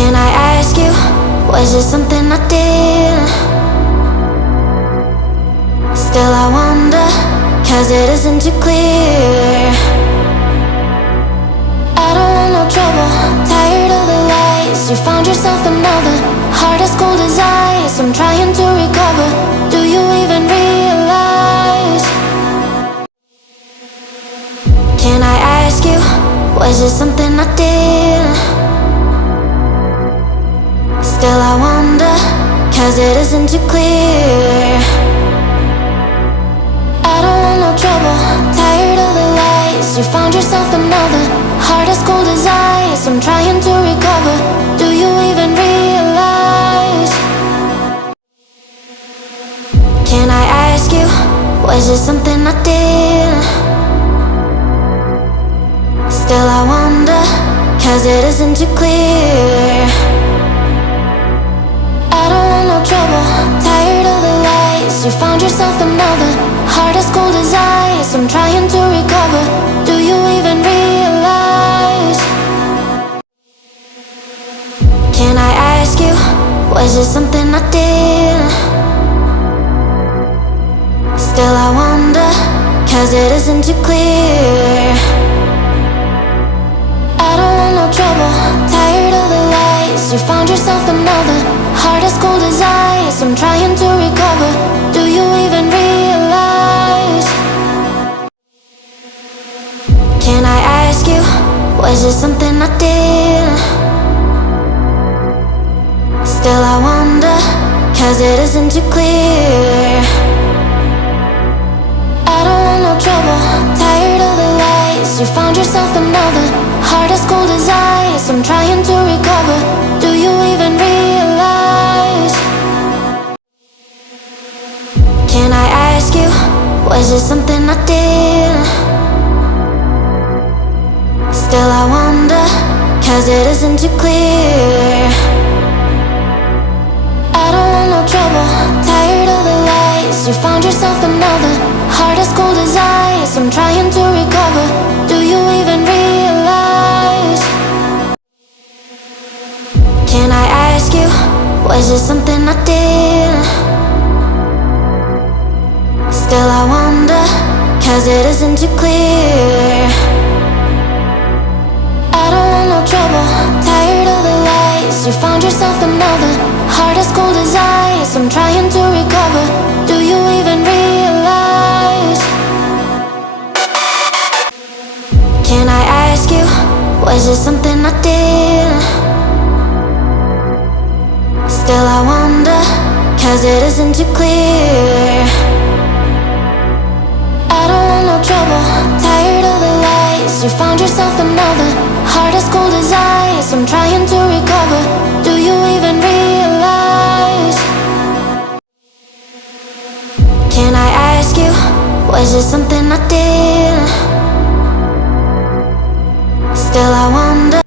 Can I ask you, was it something I did? Still I wonder, cause it isn't too clear. I don't want no trouble, tired of the lies. You found yourself another, heart as cold as ice. I'm trying to recover, do you even realize? Can I ask you, was it something I did? Still I wonder, cause it isn't too clear. I don't want no trouble, tired of the lies. You found yourself another, heart as cold as ice. I'm trying to recover, do you even realize? Can I ask you, was it something I did? Still I wonder, cause it isn't too clear. I don't want no trouble, tired of the lies. You found yourself another, heart as cold as ice. I'm trying to recover, do you even realize? Can I ask you, was it something I did? Still I wonder, cause it isn't too clear. I don't want no trouble, tired of the lies. You found yourself another, heart as cold as ice. I'm trying to recover, do you even realize? Can I ask you, was it something I did? Still I wonder, cause it isn't too clear. I don't want no trouble, tired of the lies. You found yourself another, heart as cold as ice. I'm trying to recover, do you even realize? Can I ask you, was it something I did? Still I wonder, cause it isn't too clear. I don't want no trouble, tired of the lies. You found yourself another, heart as cold as ice. I'm trying to recover, do you even realize? Can I ask you, was it something I did? Still I wonder, cause it isn't too clear. I don't want no trouble, tired of the lies. You found yourself another, heart as cold as ice. I'm trying to recover, do you even realize? Can I ask you, was it something I did? Still I wonder, cause it isn't too clear. I don't want no trouble, tired of the lies. You found yourself another, heart as cold as ice. I'm trying to recover, do you even realize? Can I ask you, was it something I did? Still I wonder,